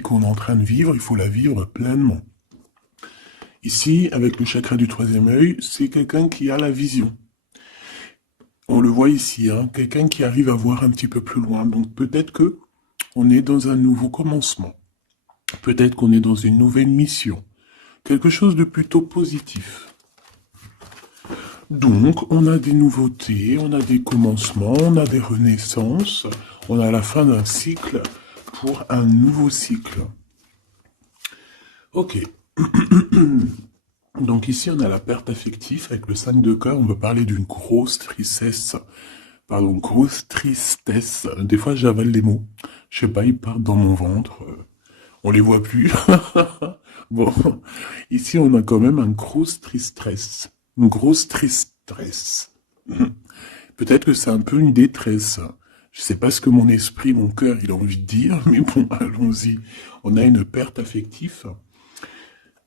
qu'on est en train de vivre, il faut la vivre pleinement. Ici, avec le chakra du troisième œil, c'est quelqu'un qui a la vision. On le voit ici, hein, quelqu'un qui arrive à voir un petit peu plus loin. Donc peut-être que on est dans un nouveau commencement. Peut-être qu'on est dans une nouvelle mission. Quelque chose de plutôt positif. Donc, on a des nouveautés, on a des commencements, on a des renaissances, on a la fin d'un cycle pour un nouveau cycle. Ok. Donc ici, on a la perte affective avec le 5 de cœur. On veut parler d'une grosse tristesse. Pardon, grosse tristesse. Des fois, j'avale les mots. Je sais pas, ils partent dans mon ventre. On les voit plus. Bon, ici, on a quand même un grosse tristesse. Une grosse tristesse. Peut-être que c'est un peu une détresse. Je sais pas ce que mon esprit, mon cœur, il a envie de dire, mais bon, allons-y. On a une perte affective.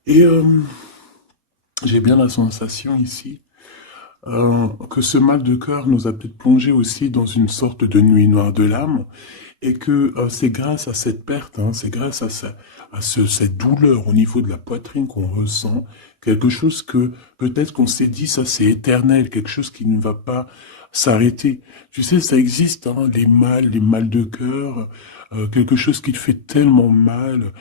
Et j'ai bien la sensation ici que ce mal de cœur nous a peut-être plongé aussi dans une sorte de nuit noire de l'âme, et que c'est grâce à cette perte, hein, c'est grâce à, cette douleur au niveau de la poitrine qu'on ressent, quelque chose que peut-être qu'on s'est dit, ça c'est éternel, quelque chose qui ne va pas s'arrêter. Tu sais, ça existe, hein, les mal de cœur, quelque chose qui te fait tellement mal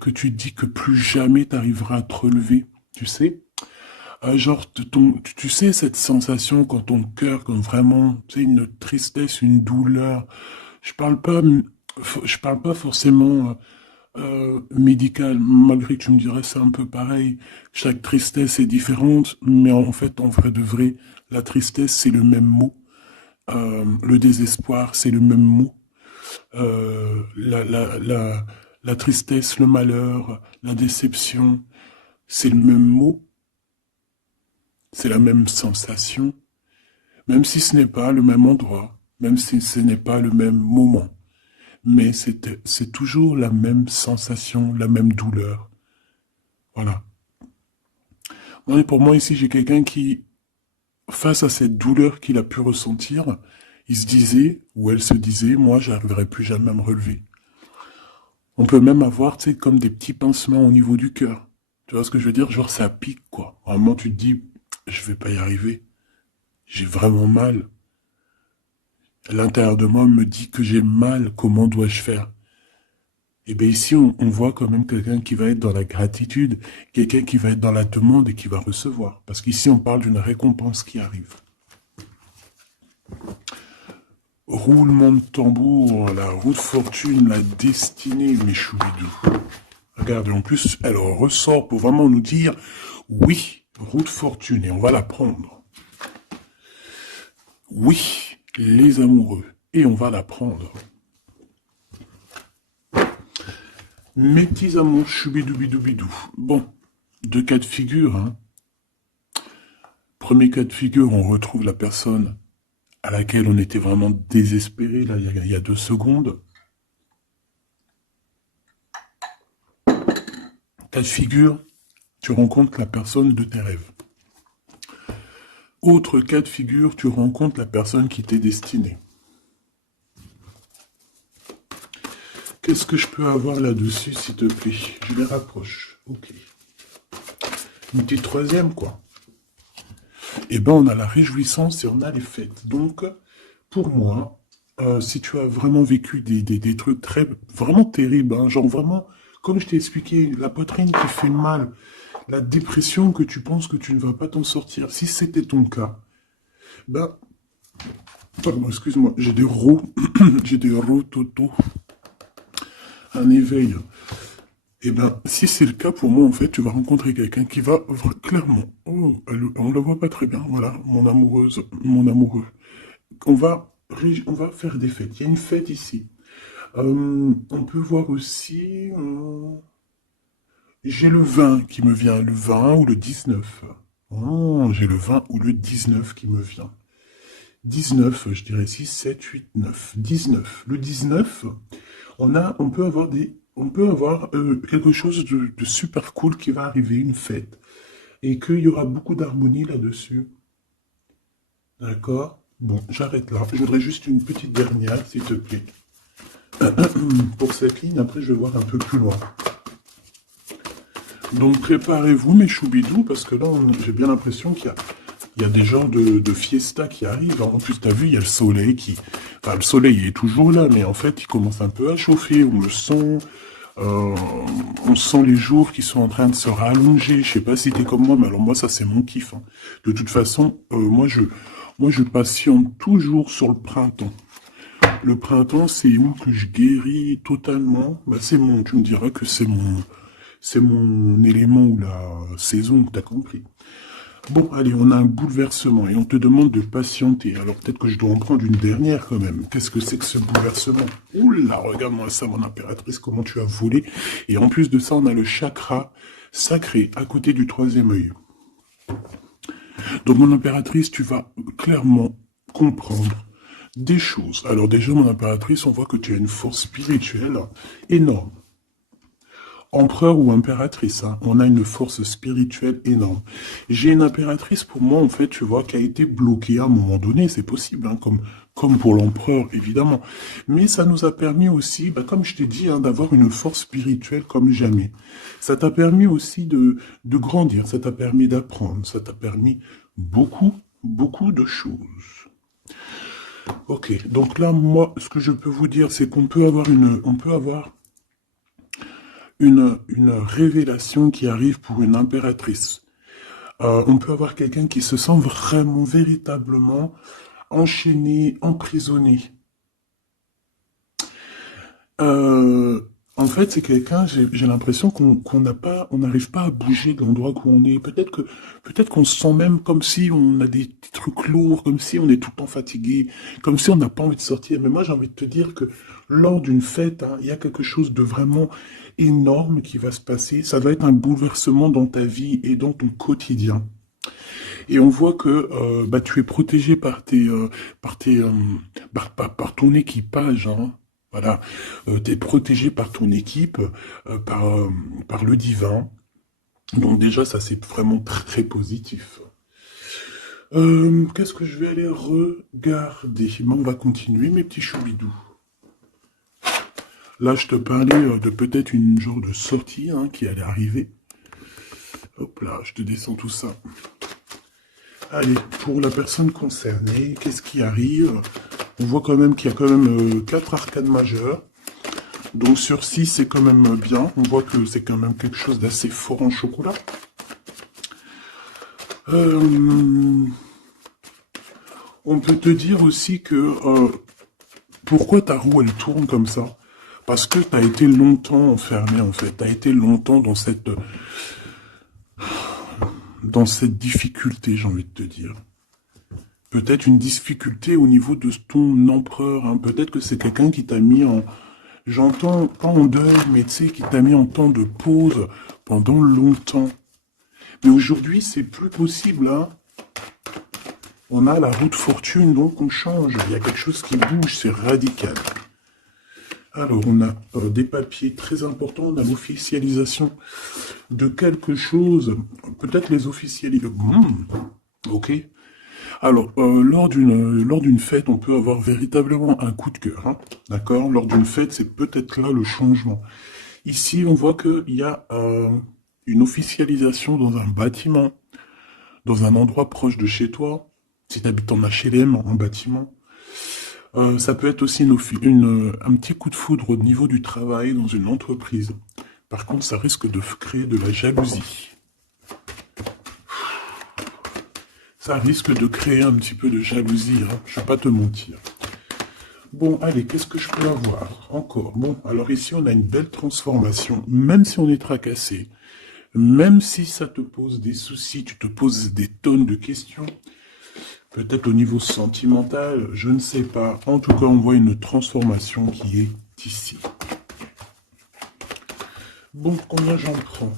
que tu te dis que plus jamais tu arriveras à te relever, tu sais. Genre, tu sais cette sensation quand ton cœur, comme vraiment, tu sais, une tristesse, une douleur. Je parle pas forcément médical, malgré que tu me dirais c'est un peu pareil. Chaque tristesse est différente, mais en fait, en vrai de vrai, la tristesse c'est le même mot. Le désespoir c'est le même mot. La tristesse, le malheur, la déception, c'est le même mot. C'est la même sensation. Même si ce n'est pas le même endroit, même si ce n'est pas le même moment, mais c'est toujours la même sensation, la même douleur. Voilà. Pour moi, ici, j'ai quelqu'un qui, face à cette douleur qu'il a pu ressentir, il se disait, ou elle se disait, moi, j'arriverai plus jamais à me relever. On peut même avoir, tu sais, comme des petits pincements au niveau du cœur. Tu vois ce que je veux dire? Genre, ça pique, quoi. Vraiment, tu te dis, je vais pas y arriver. J'ai vraiment mal. L'intérieur de moi me dit que j'ai mal, comment dois-je faire? Et bien ici, on voit quand même quelqu'un qui va être dans la gratitude, quelqu'un qui va être dans la demande et qui va recevoir. Parce qu'ici, on parle d'une récompense qui arrive. Roulement de tambour, la roue de fortune, la destinée, mes choubidous. Regardez, en plus, elle ressort pour vraiment nous dire, oui, roue de fortune, et on va la prendre. Oui, les amoureux, et on va la prendre. Mes petits amours, choubidoubidoubidou. Bon, deux cas de figure, hein. Premier cas de figure, on retrouve la personne à laquelle on était vraiment désespéré, là, il y a 2 secondes. Cas de figure, tu rencontres la personne de tes rêves. Autre cas de figure, tu rencontres la personne qui t'est destinée. Qu'est-ce que je peux avoir là-dessus, s'il te plaît? Je les rapproche. Ok. Une petite troisième, quoi. Eh ben, on a la réjouissance et on a les fêtes. Donc, pour moi, si tu as vraiment vécu des trucs vraiment terribles, hein, genre vraiment, comme je t'ai expliqué, la poitrine qui fait mal, la dépression que tu penses que tu ne vas pas t'en sortir, si c'était ton cas, ben, pardon, excuse-moi, j'ai des rots, j'ai des rototos, un éveil. Eh ben, si c'est le cas pour moi, en fait, tu vas rencontrer quelqu'un qui va clairement, oh, on la voit pas très bien, voilà, mon amoureuse, mon amoureux. On va faire des fêtes. Il y a une fête ici. On peut voir aussi, j'ai le 20 qui me vient, le 20 ou le 19. Oh, j'ai le 20 ou le 19 qui me vient. 19, je dirais 6, 7, 8, 9. 19. Le 19, on peut avoir quelque chose de super cool qui va arriver, une fête. Et qu'il y aura beaucoup d'harmonie là-dessus. D'accord? Bon, j'arrête là. Je voudrais juste une petite dernière, s'il te plaît. Pour cette ligne, après, je vais voir un peu plus loin. Donc, préparez-vous, mes choubidous, parce que là, j'ai bien l'impression qu'il y a des genres de fiesta qui arrivent. En plus, t'as vu, il y a le soleil qui... Enfin, le soleil il est toujours là, mais en fait, il commence un peu à chauffer. Euh, on sent les jours qui sont en train de se rallonger. Je sais pas si t'es comme moi, mais alors moi, ça, c'est mon kiff, hein. De toute façon, moi, je patiente toujours sur le printemps. Le printemps, c'est où que je guéris totalement. Bah, tu me diras que c'est mon élément ou la saison, t'as compris. Bon, allez, on a un bouleversement et on te demande de patienter. Alors peut-être que je dois en prendre une dernière quand même. Qu'est-ce que c'est que ce bouleversement? Oula, regarde-moi ça, mon impératrice, comment tu as volé. Et en plus de ça, on a le chakra sacré à côté du troisième œil. Donc mon impératrice, tu vas clairement comprendre des choses. Alors déjà, mon impératrice, on voit que tu as une force spirituelle énorme. Empereur ou impératrice, hein, on a une force spirituelle énorme. J'ai une impératrice pour moi, en fait, tu vois, qui a été bloquée à un moment donné, c'est possible, hein, comme pour l'empereur, évidemment. Mais ça nous a permis aussi, bah, comme je t'ai dit, hein, d'avoir une force spirituelle comme jamais. Ça t'a permis aussi de grandir, ça t'a permis d'apprendre, ça t'a permis beaucoup de choses. Ok, donc là, moi, ce que je peux vous dire, c'est qu'on peut avoir une révélation qui arrive pour une impératrice. On peut avoir quelqu'un qui se sent vraiment, véritablement enchaîné, emprisonné. Euh, En fait, c'est quelqu'un, j'ai l'impression qu'on n'a pas, on n'arrive pas à bouger de l'endroit où on est. Peut-être qu'on se sent même comme si on a des trucs lourds, comme si on est tout le temps fatigué, comme si on n'a pas envie de sortir. Mais moi, j'ai envie de te dire que lors d'une fête, hein, il y a quelque chose de vraiment énorme qui va se passer. Ça va être un bouleversement dans ta vie et dans ton quotidien. Et on voit que bah, tu es protégé par ton équipage, hein. Voilà, tu es protégé par ton équipe, par le divin. Donc déjà, ça c'est vraiment très positif. Qu'est-ce que je vais aller regarder? Bon, on va continuer, mes petits choubidous. Là, je te parlais de peut-être une genre de sortie hein, qui allait arriver. Hop là, je te descends tout ça. Allez, pour la personne concernée, qu'est-ce qui arrive? On voit quand même qu'il y a quand même 4 arcades majeures. Donc sur 6, c'est quand même bien. On voit que c'est quand même quelque chose d'assez fort en chocolat. On peut te dire aussi que pourquoi ta roue elle tourne comme ça? Parce que tu as été longtemps enfermé en fait. Tu as été longtemps dans cette difficulté, j'ai envie de te dire. Peut-être une difficulté au niveau de ton empereur. Hein. Peut-être que c'est quelqu'un qui t'a mis en... J'entends pas en deuil, mais tu sais, qui t'a mis en temps de pause pendant longtemps. Mais aujourd'hui, c'est plus possible. Hein. On a la roue de fortune, donc on change. Il y a quelque chose qui bouge, c'est radical. Alors, on a des papiers très importants. On a l'officialisation de quelque chose. Peut-être les officialisations. Ok. Alors, lors d'une fête, on peut avoir véritablement un coup de cœur, hein, d'accord? Lors d'une fête, c'est peut-être là le changement. Ici, on voit qu'il y a une officialisation dans un bâtiment, dans un endroit proche de chez toi, si tu habites en HLM, en bâtiment. Ça peut être aussi un petit coup de foudre au niveau du travail dans une entreprise. Par contre, ça risque de créer de la jalousie. Ça risque de créer un petit peu de jalousie, hein, je ne vais pas te mentir. Bon, allez, qu'est-ce que je peux avoir encore? Bon, alors ici, on a une belle transformation, même si on est tracassé, même si ça te pose des soucis, tu te poses des tonnes de questions, peut-être au niveau sentimental, je ne sais pas. En tout cas, on voit une transformation qui est ici. Bon, combien j'en prends?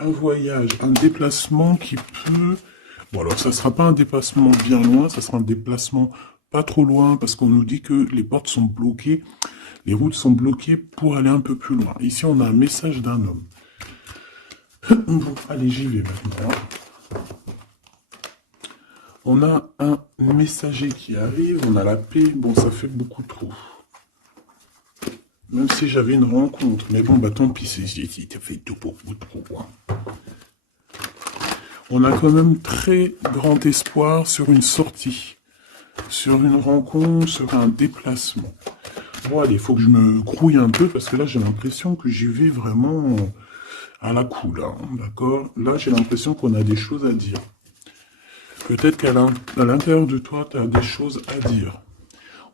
Un voyage, un déplacement qui peut... Bon, alors ça ne sera pas un déplacement bien loin, ça sera un déplacement pas trop loin, parce qu'on nous dit que les portes sont bloquées, les routes sont bloquées pour aller un peu plus loin. Ici, on a un message d'un homme. Bon, allez, j'y vais maintenant. On a un messager qui arrive, on a la paix. Bon, ça fait beaucoup trop. Même si j'avais une rencontre. Mais bon, bah tant pis, ça fait tout beaucoup trop. Hein. On a quand même très grand espoir sur une sortie. Sur une rencontre, sur un déplacement. Bon, allez, il faut que je me grouille un peu, parce que là, j'ai l'impression que j'y vais vraiment à la cool, hein, d'accord? Là, j'ai l'impression qu'on a des choses à dire. Peut-être qu'à l'intérieur de toi, tu as des choses à dire.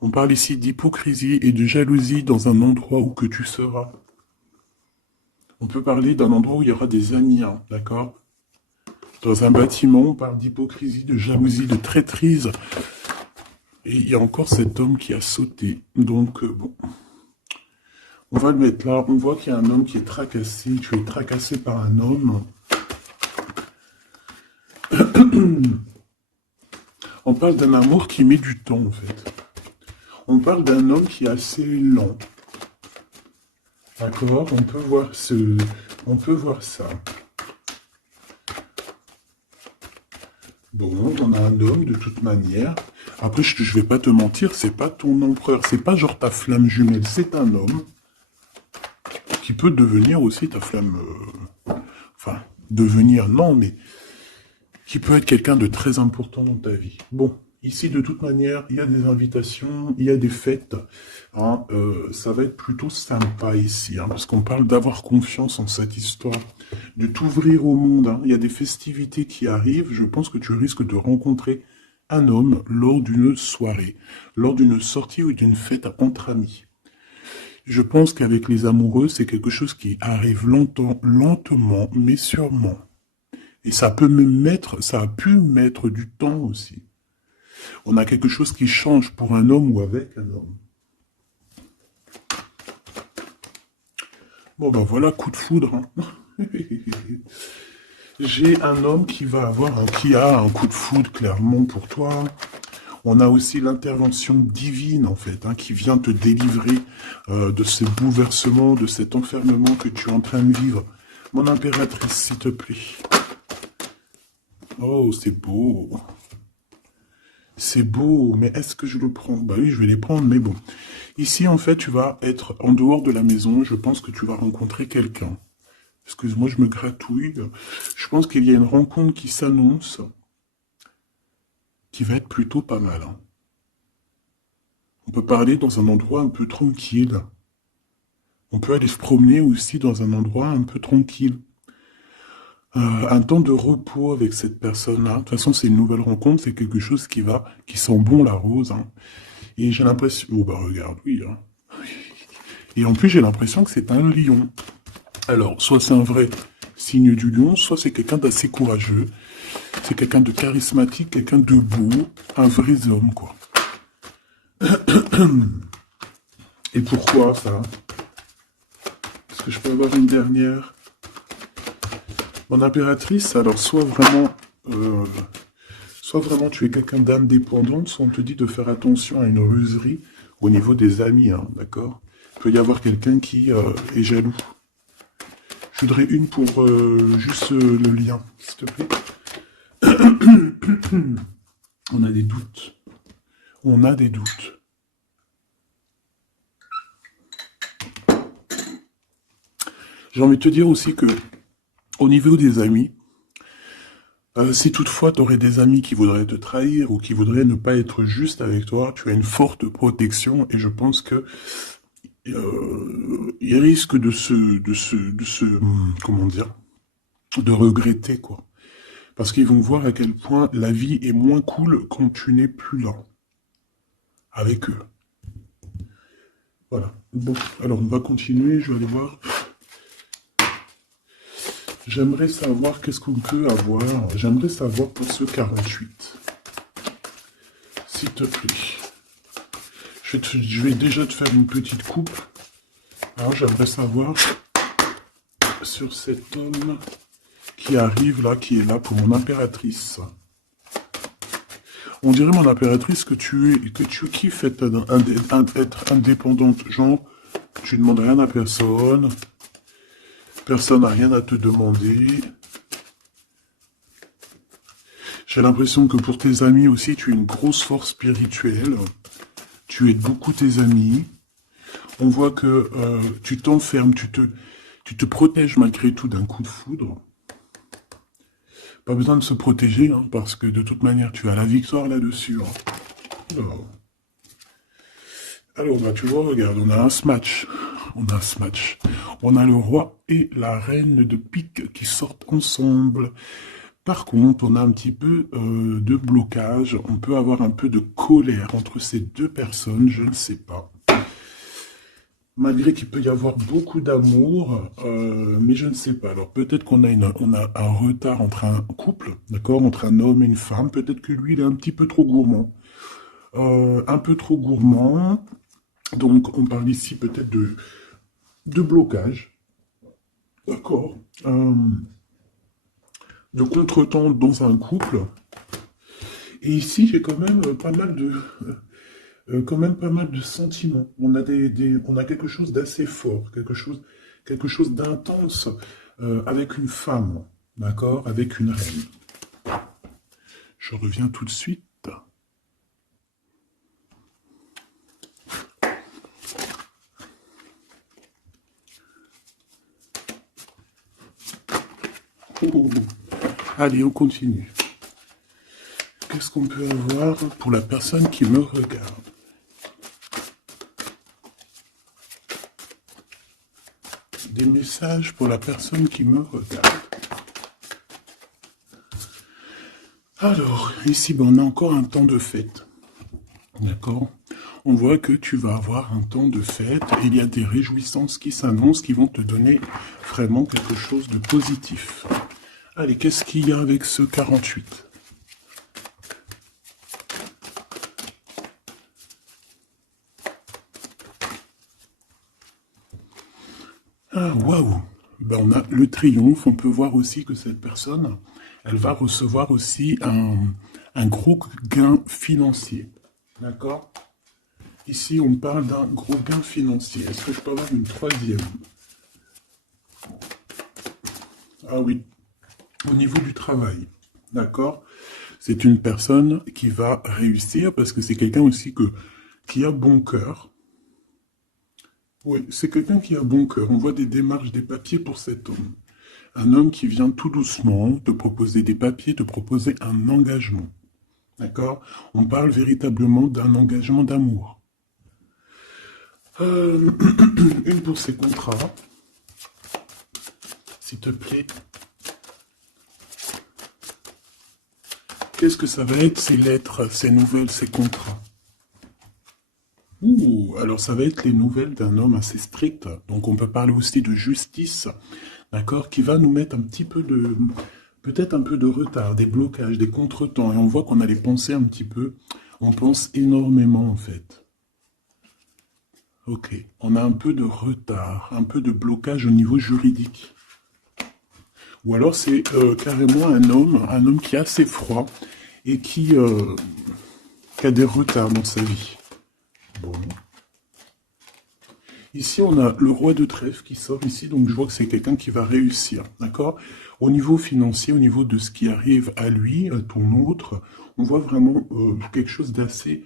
On parle ici d'hypocrisie et de jalousie dans un endroit où que tu seras. On peut parler d'un endroit où il y aura des amis, hein, d'accord? Dans un bâtiment, on parle d'hypocrisie, de jalousie, de traîtrise. Et il y a encore cet homme qui a sauté. Donc, bon. On va le mettre là. On voit qu'il y a un homme qui est tracassé. Tu es tracassé par un homme. On parle d'un amour qui met du temps, en fait. On parle d'un homme qui est assez lent. D'accord? On peut voir ça. Bon, on a un homme de toute manière. Après, je vais pas te mentir, c'est pas ton empereur. C'est pas genre ta flamme jumelle. C'est un homme qui peut devenir aussi ta flamme... Enfin, devenir, non, mais... qui peut être quelqu'un de très important dans ta vie. Bon, ici, de toute manière, il y a des invitations, il y a des fêtes. Hein, ça va être plutôt sympa ici, hein, parce qu'on parle d'avoir confiance en cette histoire, de t'ouvrir au monde. Hein. Il y a des festivités qui arrivent. Je pense que tu risques de rencontrer un homme lors d'une soirée, lors d'une sortie ou d'une fête entre amis. Je pense qu'avec les amoureux, c'est quelque chose qui arrive lentement, mais sûrement. Et ça peut ça a pu mettre du temps aussi. On a quelque chose qui change pour un homme ou avec un homme. Bon ben voilà, coup de foudre. Hein. J'ai un homme qui a un coup de foudre clairement pour toi. On a aussi l'intervention divine en fait, hein, qui vient te délivrer de ces bouleversements, de cet enfermement que tu es en train de vivre. Mon impératrice, s'il te plaît. Oh, c'est beau. C'est beau, mais est-ce que je le prends? Bah oui, je vais les prendre, mais bon. Ici, en fait, tu vas être en dehors de la maison. Je pense que tu vas rencontrer quelqu'un. Excuse-moi, je me gratouille. Je pense qu'il y a une rencontre qui s'annonce, qui va être plutôt pas mal. Hein. On peut parler dans un endroit un peu tranquille. On peut aller se promener aussi dans un endroit un peu tranquille. Un temps de repos avec cette personne-là. De toute façon, c'est une nouvelle rencontre, c'est quelque chose qui sent bon la rose. Hein. Et j'ai l'impression... Oh bah regarde, oui. Hein. Et en plus, j'ai l'impression que c'est un lion. Alors, soit c'est un vrai signe du lion, soit c'est quelqu'un d'assez courageux. C'est quelqu'un de charismatique, quelqu'un de beau, un vrai homme, quoi. Et pourquoi ça? Est-ce que je peux avoir une dernière? Mon impératrice, alors soit vraiment tu es quelqu'un d'indépendante, soit on te dit de faire attention à une ruserie au niveau des amis, hein, d'accord? Il peut y avoir quelqu'un qui est jaloux. Je voudrais une pour juste le lien, s'il te plaît. On a des doutes. On a des doutes. J'ai envie de te dire aussi que, au niveau des amis, si toutefois tu aurais des amis qui voudraient te trahir ou qui voudraient ne pas être juste avec toi, tu as une forte protection et je pense que ils risquent comment dire, de regretter quoi. Parce qu'ils vont voir à quel point la vie est moins cool quand tu n'es plus là avec eux. Voilà. Bon, alors on va continuer, je vais aller voir. J'aimerais savoir qu'est-ce qu'on peut avoir. J'aimerais savoir pour ce 48. S'il te plaît. Je vais déjà te faire une petite coupe. Alors j'aimerais savoir sur cet homme qui arrive là, qui est là pour mon impératrice. On dirait mon impératrice que tu kiffes être indépendante. Genre, tu ne demandes rien à personne. Personne n'a rien à te demander. J'ai l'impression que pour tes amis aussi, tu as une grosse force spirituelle. Tu aides beaucoup tes amis. On voit que tu t'enfermes, tu te protèges malgré tout d'un coup de foudre. Pas besoin de se protéger, hein, parce que de toute manière, tu as la victoire là-dessus. Hein. Alors, bah, tu vois, regarde, on a un smash. On a un smash. On a le roi et la reine de pique qui sortent ensemble. Par contre, on a un petit peu de blocage. On peut avoir un peu de colère entre ces deux personnes, je ne sais pas. Malgré qu'il peut y avoir beaucoup d'amour, mais je ne sais pas. Alors peut-être qu'on a, on a un retard entre un couple, d'accord, entre un homme et une femme. Peut-être que lui, il est un petit peu trop gourmand. Un peu trop gourmand. Donc on parle ici peut-être de blocage. D'accord. De contretemps dans un couple. Et ici, j'ai quand même pas mal de... quand même pas mal de sentiments. On a, on a quelque chose d'assez fort, quelque chose d'intense avec une femme, d'accord, avec une reine. Je reviens tout de suite. Oh. Allez, on continue. Qu'est-ce qu'on peut avoir pour la personne qui me regarde? Des messages pour la personne qui me regarde. Alors, ici, ben, on a encore un temps de fête. D'accord? On voit que tu vas avoir un temps de fête et il y a des réjouissances qui s'annoncent qui vont te donner vraiment quelque chose de positif. Allez, qu'est-ce qu'il y a avec ce 48? Ah, waouh! Ben, on a le triomphe. On peut voir aussi que cette personne, elle va recevoir aussi un gros gain financier. D'accord? Ici, on parle d'un gros gain financier. Est-ce que je peux avoir une troisième? Ah oui, au niveau du travail. D'accord? C'est une personne qui va réussir parce que c'est quelqu'un aussi qui a bon cœur. Oui, c'est quelqu'un qui a bon cœur. On voit des démarches, des papiers pour cet homme. Un homme qui vient tout doucement te proposer des papiers, te proposer un engagement. D'accord? On parle véritablement d'un engagement d'amour. Une pour ces contrats. S'il te plaît. Qu'est-ce que ça va être, ces lettres, ces nouvelles, ces contrats? Ouh, alors ça va être les nouvelles d'un homme assez strict. Donc on peut parler aussi de justice, d'accord, qui va nous mettre un petit peu de, peut-être un peu de retard, des blocages, des contretemps. Et on voit qu'on a les pensées un petit peu, on pense énormément en fait. Ok, on a un peu de retard, un peu de blocage au niveau juridique. Ou alors c'est carrément un homme qui est assez froid et qui a des retards dans sa vie. Bon. Ici, on a le roi de trèfle qui sort ici, donc je vois que c'est quelqu'un qui va réussir, d'accord? Au niveau financier, au niveau de ce qui arrive à lui, à ton autre, on voit vraiment quelque chose d'assez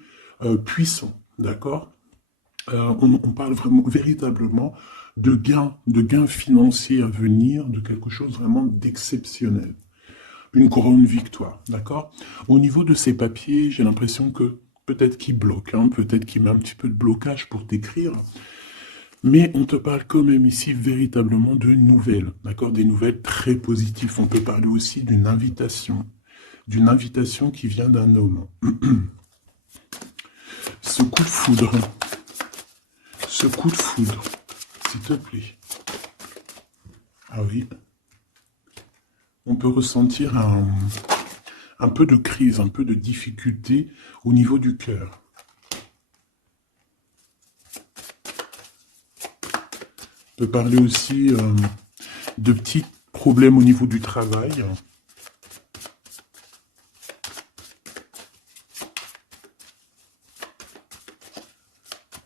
puissant, d'accord? On parle vraiment, véritablement de gains financiers à venir, de quelque chose vraiment d'exceptionnel. Une grande victoire, d'accord? Au niveau de ces papiers, j'ai l'impression que peut-être qu'il bloque, hein, peut-être qu'il met un petit peu de blocage pour t'écrire, mais on te parle quand même ici véritablement de nouvelles, d'accord? Des nouvelles très positives. On peut parler aussi d'une invitation qui vient d'un homme. Ce coup de foudre, s'il te plaît. Ah oui. On peut ressentir un peu de crise, un peu de difficulté au niveau du cœur. On peut parler aussi de petits problèmes au niveau du travail.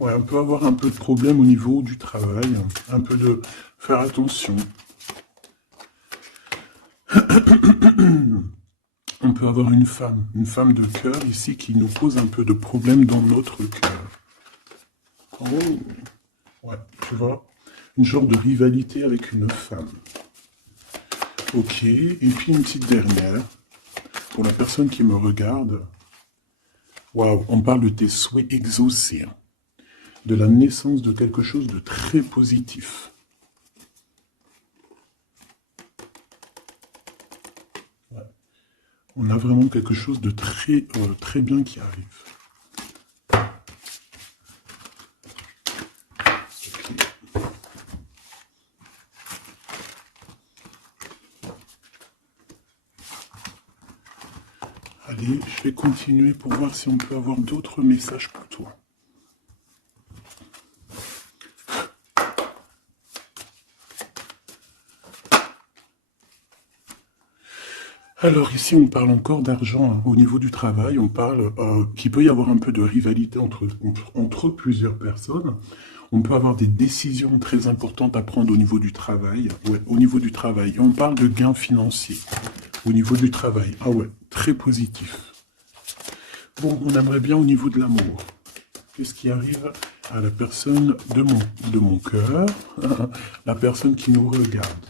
Ouais, on peut avoir un peu de problème au niveau du travail, un peu de faire attention. On peut avoir une femme de cœur ici qui nous pose un peu de problème dans notre cœur. Oh, ouais, tu vois, une genre de rivalité avec une femme. Ok, et puis une petite dernière, pour la personne qui me regarde. Waouh, on parle de tes souhaits exaucés, hein, de la naissance de quelque chose de très positif. On a vraiment quelque chose de très bien qui arrive. Okay. Allez, je vais continuer pour voir si on peut avoir d'autres messages pour toi. Alors ici, on parle encore d'argent, hein. Au niveau du travail, on parle qu'il peut y avoir un peu de rivalité entre plusieurs personnes. On peut avoir des décisions très importantes à prendre au niveau du travail. Ouais, au niveau du travail. Et on parle de gains financiers au niveau du travail. Ah ouais, très positif. Bon, on aimerait bien au niveau de l'amour. Qu'est-ce qui arrive à la personne de mon cœur, la personne qui nous regarde?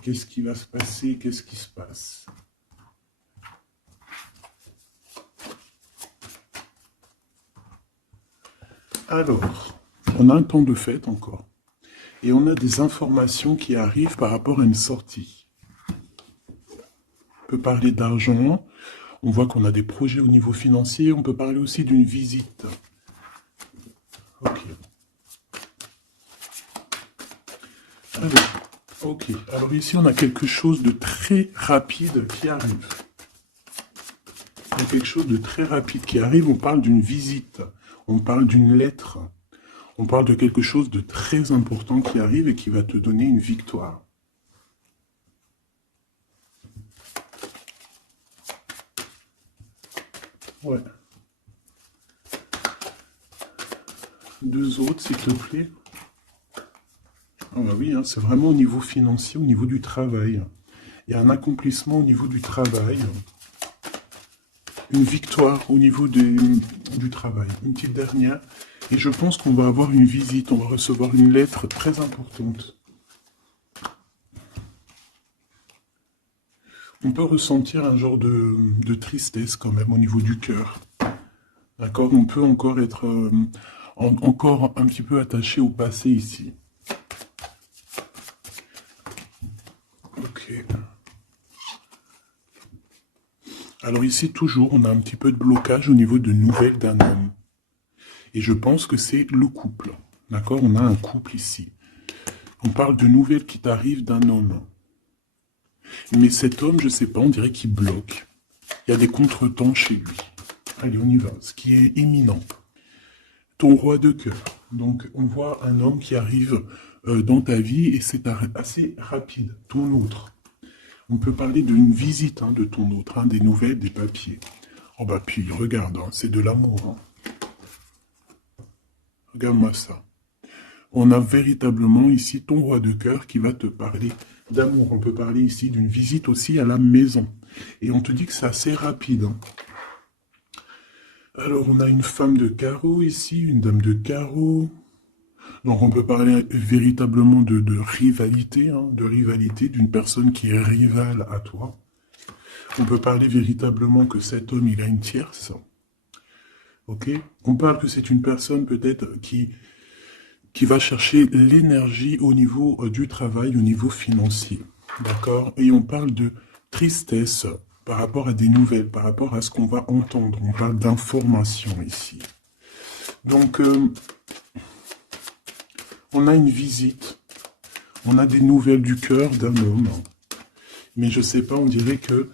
Qu'est-ce qui va se passer? Qu'est-ce qui se passe? Alors, on a un temps de fête encore. Et on a des informations qui arrivent par rapport à une sortie. On peut parler d'argent. On voit qu'on a des projets au niveau financier. On peut parler aussi d'une visite. Ok. Ok, alors ici on a quelque chose de très rapide qui arrive. Il y a quelque chose de très rapide qui arrive, on parle d'une visite, on parle d'une lettre, on parle de quelque chose de très important qui arrive et qui va te donner une victoire. Ouais. Deux autres, s'il te plaît. Ah bah oui, hein, c'est vraiment au niveau financier, au niveau du travail. Il y a un accomplissement au niveau du travail. Une victoire au niveau du travail. Une petite dernière. Et je pense qu'on va avoir une visite, on va recevoir une lettre très importante. On peut ressentir un genre de tristesse quand même au niveau du cœur. D'accord? On peut encore être encore un petit peu attaché au passé ici. Ok. Alors ici, toujours, on a un petit peu de blocage au niveau de nouvelles d'un homme. Et je pense que c'est le couple. D'accord? On a un couple ici. On parle de nouvelles qui t'arrivent d'un homme. Mais cet homme, je ne sais pas, on dirait qu'il bloque. Il y a des contretemps chez lui. Allez, on y va. Ce qui est imminent. Ton roi de cœur. Donc, on voit un homme qui arrive dans ta vie et c'est assez rapide. Ton autre. On peut parler d'une visite de ton autre, des nouvelles, des papiers. Oh bah puis, regarde, c'est de l'amour. Regarde-moi ça. On a véritablement ici ton roi de cœur qui va te parler d'amour. On peut parler ici d'une visite aussi à la maison. Et on te dit que c'est assez rapide. Alors, on a une femme de carreau ici, une dame de carreau. Donc, on peut parler véritablement de rivalité, de rivalité d'une personne qui est rivale à toi. On peut parler véritablement que cet homme, il a une tierce. Ok? On parle que c'est une personne peut-être qui va chercher l'énergie au niveau du travail, au niveau financier. D'accord? Et on parle de tristesse par rapport à des nouvelles, par rapport à ce qu'on va entendre. On parle d'information ici. Donc, on a une visite. On a des nouvelles du cœur d'un homme. Mais je sais pas, on dirait que...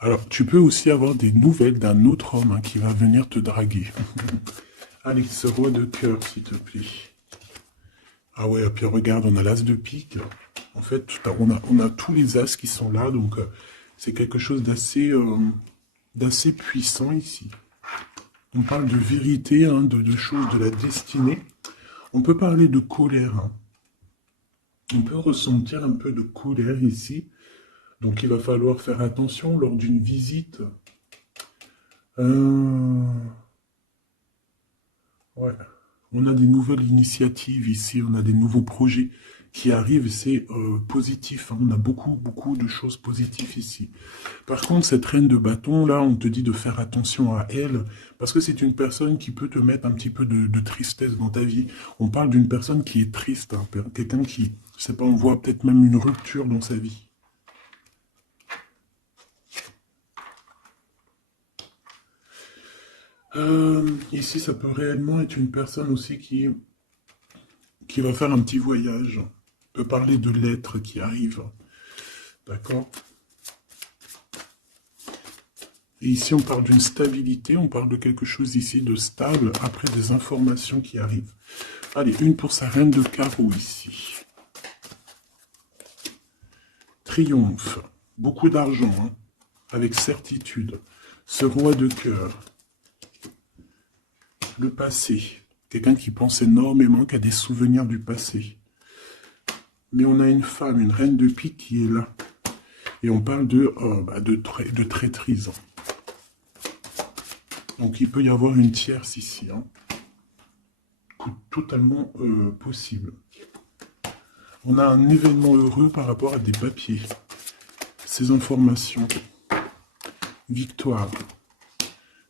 Alors, tu peux aussi avoir des nouvelles d'un autre homme qui va venir te draguer. Allez, ce roi de cœur, s'il te plaît. Ah ouais, et puis regarde, on a l'as de pique. En fait, on a tous les as qui sont là, donc c'est quelque chose d'assez puissant ici. On parle de vérité, de choses de la destinée. On peut parler de colère. On peut ressentir un peu de colère ici. Donc il va falloir faire attention lors d'une visite. Ouais. On a des nouvelles initiatives ici, on a des nouveaux projets qui arrivent, c'est positif, hein. On a beaucoup, beaucoup de choses positives ici. Par contre, cette reine de bâton, là, on te dit de faire attention à elle, parce que c'est une personne qui peut te mettre un petit peu de tristesse dans ta vie. On parle d'une personne qui est triste, hein, quelqu'un qui, je sais pas, on voit peut-être même une rupture dans sa vie. Ici, ça peut réellement être une personne aussi qui va faire un petit voyage. On peut parler de lettres qui arrivent. D'accord? Et ici, on parle d'une stabilité, on parle de quelque chose ici de stable, après des informations qui arrivent. Allez, une pour sa reine de carreau ici. Triomphe, beaucoup d'argent, hein, avec certitude. Ce roi de cœur. Le passé, quelqu'un qui pense énormément, qui a des souvenirs du passé. Mais on a une femme, une reine de pique qui est là. Et on parle de traîtrise. Donc il peut y avoir une tierce ici. Hein. Totalement possible. On a un événement heureux par rapport à des papiers. Ces informations. Victoire.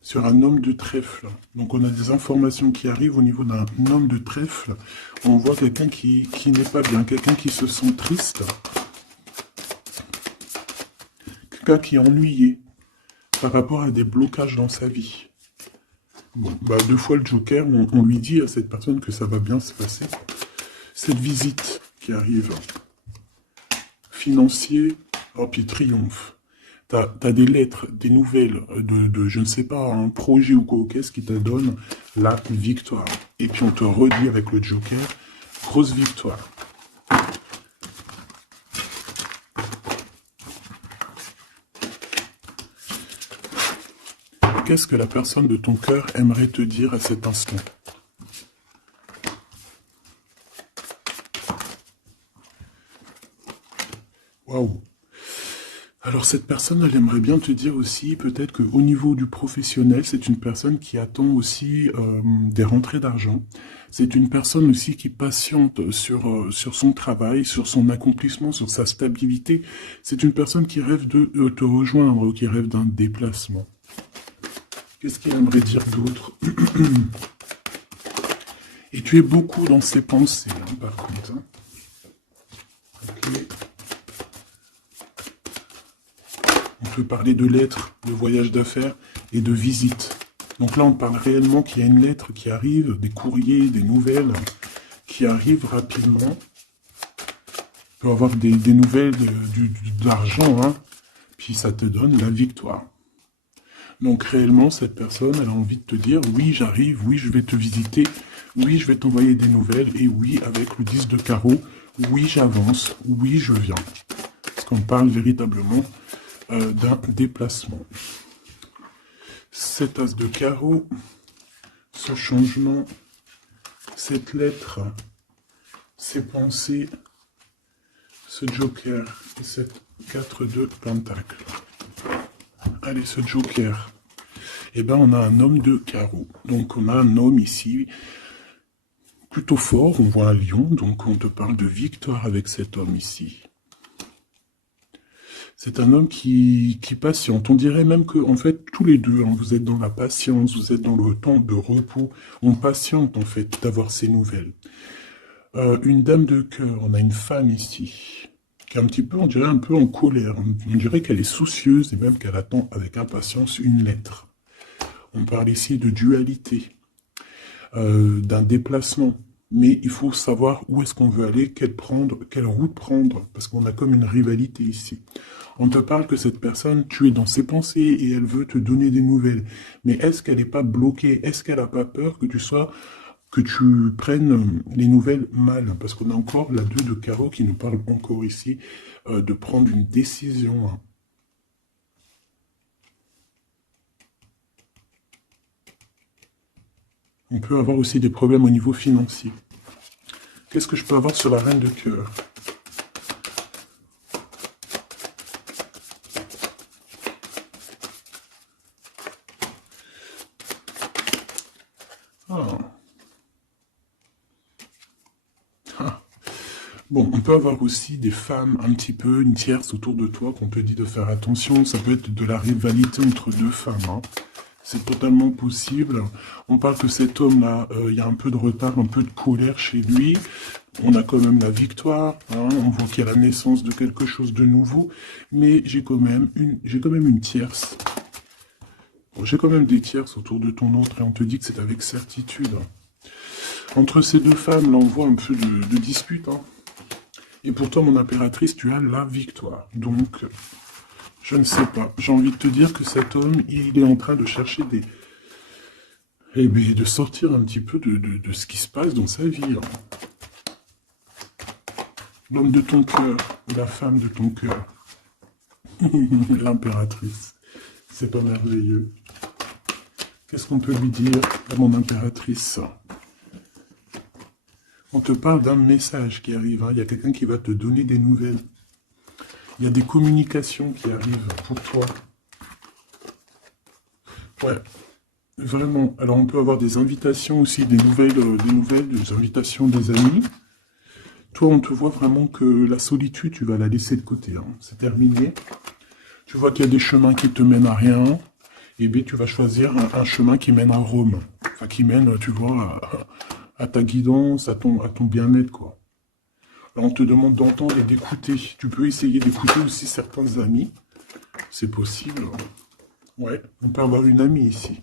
Sur un homme de trèfle. Donc on a des informations qui arrivent au niveau d'un homme de trèfle. On voit quelqu'un qui n'est pas bien, quelqu'un qui se sent triste. Quelqu'un qui est ennuyé par rapport à des blocages dans sa vie. Bon, bah, deux fois le Joker, on lui dit à cette personne que ça va bien se passer. Cette visite qui arrive. Financier, oh puis triomphe. T'as des lettres, des nouvelles de, je ne sais pas, un projet ou quoi, qu'est-ce qui te donne la victoire. Et puis on te redit avec le Joker, grosse victoire. Qu'est-ce que la personne de ton cœur aimerait te dire à cet instant? Waouh! Alors cette personne, elle aimerait bien te dire aussi, peut-être qu'au niveau du professionnel, c'est une personne qui attend aussi des rentrées d'argent. C'est une personne aussi qui patiente sur son travail, sur son accomplissement, sur sa stabilité. C'est une personne qui rêve de te rejoindre, qui rêve d'un déplacement. Qu'est-ce qu'il aimerait dire d'autre? Et tu es beaucoup dans ses pensées, hein, par contre. Hein. Okay. On peut parler de lettres, de voyages d'affaires et de visites. Donc là, on parle réellement qu'il y a une lettre qui arrive, des courriers, des nouvelles qui arrivent rapidement. On peut avoir des nouvelles de l'argent, hein, puis ça te donne la victoire. Donc réellement, cette personne, elle a envie de te dire, oui, j'arrive, oui, je vais te visiter, oui, je vais t'envoyer des nouvelles, et oui, avec le 10 de carreau, oui, j'avance, oui, je viens. Parce qu'on parle véritablement d'un déplacement. Cet as de carreau, ce changement, cette lettre, ces pensées, ce joker et cette 4 de pentacle. Allez, ce joker. Eh bien, on a un homme de carreau. Donc, on a un homme ici plutôt fort. On voit un lion. Donc, on te parle de victoire avec cet homme ici. C'est un homme qui patiente. On dirait même que, en fait, tous les deux, hein, vous êtes dans la patience, vous êtes dans le temps de repos. On patiente, en fait, d'avoir ces nouvelles. Une dame de cœur. On a une femme ici qui est un petit peu, on dirait un peu en colère. On dirait qu'elle est soucieuse et même qu'elle attend avec impatience une lettre. On parle ici de dualité, d'un déplacement. Mais il faut savoir où est-ce qu'on veut aller, quelle route prendre, parce qu'on a comme une rivalité ici. On te parle que cette personne, tu es dans ses pensées et elle veut te donner des nouvelles. Mais est-ce qu'elle n'est pas bloquée? Est-ce qu'elle n'a pas peur que tu prennes les nouvelles mal? Parce qu'on a encore la 2 de carreau qui nous parle encore ici de prendre une décision. Hein. On peut avoir aussi des problèmes au niveau financier. Qu'est-ce que je peux avoir sur la reine de cœur? Bon, on peut avoir aussi des femmes un petit peu, une tierce autour de toi qu'on te dit de faire attention. Ça peut être de la rivalité entre deux femmes, hein. C'est totalement possible. On parle que cet homme-là, il y a un peu de retard, un peu de colère chez lui. On a quand même la victoire, hein. On voit qu'il y a la naissance de quelque chose de nouveau. Mais j'ai quand même une tierce. Bon, j'ai quand même des tierces autour de ton autre et on te dit que c'est avec certitude. Entre ces deux femmes, là, on voit un peu de dispute, hein. Et pour toi, mon impératrice, tu as la victoire. Donc, je ne sais pas. J'ai envie de te dire que cet homme, il est en train de chercher des... Eh bien, de sortir un petit peu de ce qui se passe dans sa vie, hein. L'homme de ton cœur, ou la femme de ton cœur. L'impératrice. C'est pas merveilleux. Qu'est-ce qu'on peut lui dire à mon impératrice? On te parle d'un message qui arrive, hein. Il y a quelqu'un qui va te donner des nouvelles. Il y a des communications qui arrivent pour toi. Ouais, vraiment. Alors on peut avoir des invitations aussi, des nouvelles, des invitations des amis. Toi, on te voit vraiment que la solitude, tu vas la laisser de côté, hein. C'est terminé. Tu vois qu'il y a des chemins qui te mènent à rien. Et bien, tu vas choisir un chemin qui mène à Rome. Enfin, qui mène, tu vois, à ta guidance, à ton bien-être, quoi. Alors, on te demande d'entendre et d'écouter. Tu peux essayer d'écouter aussi certains amis. C'est possible. Ouais, on peut avoir une amie ici.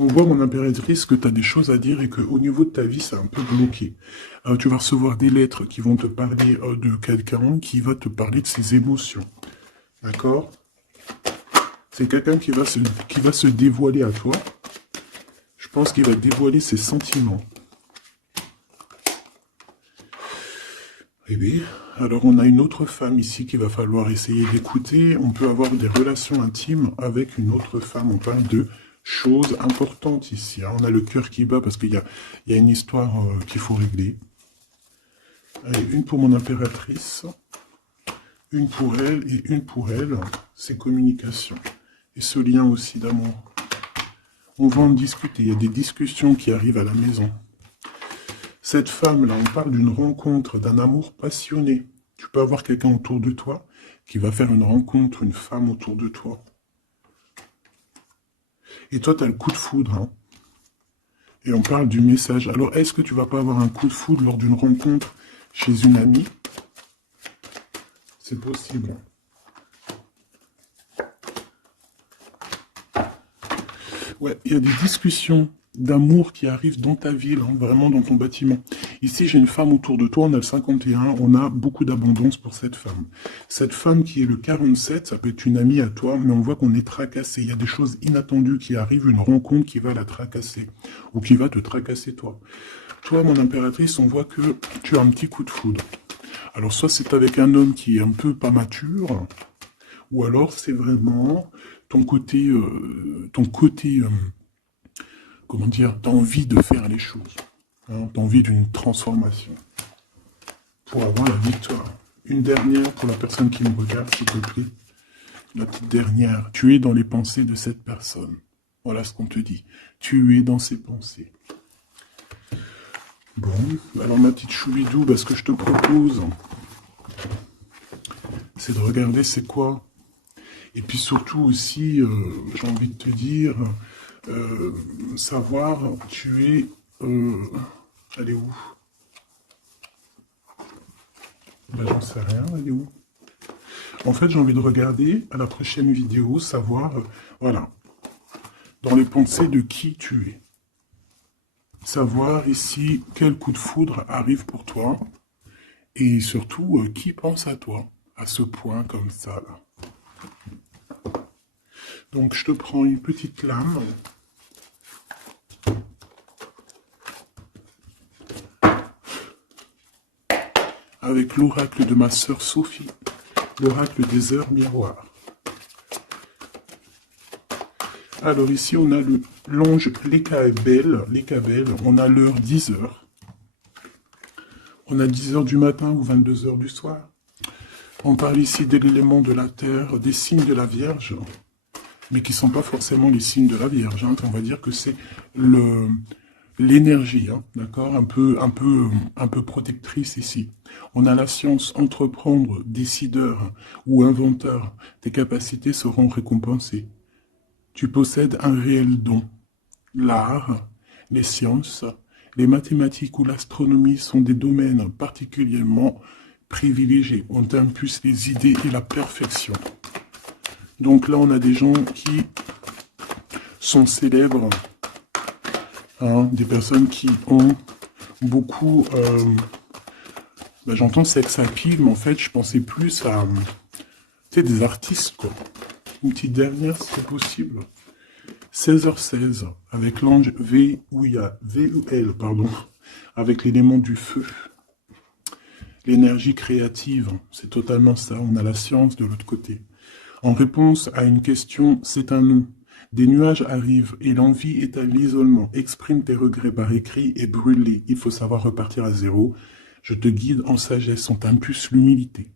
On voit, mon impératrice, que tu as des choses à dire et qu'au niveau de ta vie, c'est un peu bloqué. Tu vas recevoir des lettres qui vont te parler de quelqu'un qui va te parler de ses émotions. D'accord? C'est quelqu'un qui va se dévoiler à toi. Je pense qu'il va dévoiler ses sentiments. Eh bien, alors on a une autre femme ici qu'il va falloir essayer d'écouter. On peut avoir des relations intimes avec une autre femme. On parle de choses importantes ici, hein. On a le cœur qui bat parce qu'il y a une histoire qu'il faut régler. Allez, une pour mon impératrice, une pour elle et une pour elle. C'est communication. Et ce lien aussi d'amour. On va en discuter. Il y a des discussions qui arrivent à la maison. Cette femme-là, on parle d'une rencontre, d'un amour passionné. Tu peux avoir quelqu'un autour de toi qui va faire une rencontre, une femme autour de toi. Et toi, tu as le coup de foudre, hein. Et on parle du message. Alors, est-ce que tu vas pas avoir un coup de foudre lors d'une rencontre chez une amie? C'est possible. Ouais, il y a des discussions d'amour qui arrivent dans ta ville, hein, vraiment dans ton bâtiment. Ici, j'ai une femme autour de toi, on a le 51, on a beaucoup d'abondance pour cette femme. Cette femme qui est le 47, ça peut être une amie à toi, mais on voit qu'on est tracassé. Il y a des choses inattendues qui arrivent, une rencontre qui va la tracasser, ou qui va te tracasser toi. Toi, mon impératrice, on voit que tu as un petit coup de foudre. Alors, soit c'est avec un homme qui est un peu pas mature, ou alors c'est vraiment ton côté, comment dire, t'as envie de faire les choses, hein, t'as envie d'une transformation pour avoir la victoire. Une dernière pour la personne qui me regarde, s'il te plaît. La petite dernière. Tu es dans les pensées de cette personne. Voilà ce qu'on te dit. Tu es dans ses pensées. Bon, alors ma petite choubidou, ce que je te propose, c'est de regarder c'est quoi. Et puis surtout aussi, j'ai envie de te dire, savoir, tu es... elle est où? J'en sais rien, elle est où? En fait, j'ai envie de regarder à la prochaine vidéo, savoir, voilà, dans les pensées de qui tu es. Savoir ici quel coup de foudre arrive pour toi. Et surtout, qui pense à toi, à ce point comme ça, là. Donc, je te prends une petite lame. Avec l'oracle de ma sœur Sophie, l'oracle des heures miroirs. Alors ici, on a l'ange Lécabel, on a l'heure 10 h. On a 10 h du matin ou 22 h du soir. On parle ici de l'élément de la terre, des signes de la Vierge, mais qui sont pas forcément les signes de la Vierge. Hein. On va dire que c'est l'énergie, hein, d'accord, un peu protectrice ici. On a la science, entreprendre, décideur ou inventeur. Tes capacités seront récompensées. Tu possèdes un réel don. L'art, les sciences, les mathématiques ou l'astronomie sont des domaines particulièrement privilégiés. On t'impulse les idées et la perfection. Donc là, on a des gens qui sont célèbres, hein, des personnes qui ont beaucoup... ben, j'entends sex appeal, mais en fait, je pensais plus à des artistes, quoi. Une petite dernière, si c'est possible. 16h16, avec l'ange VUL, pardon, avec l'élément du feu. L'énergie créative, c'est totalement ça. On a la science de l'autre côté. En réponse à une question, c'est un non. Des nuages arrivent et l'envie est à l'isolement. Exprime tes regrets par écrit et brûle-les. Il faut savoir repartir à zéro. Je te guide en sagesse, on t'impulse l'humilité.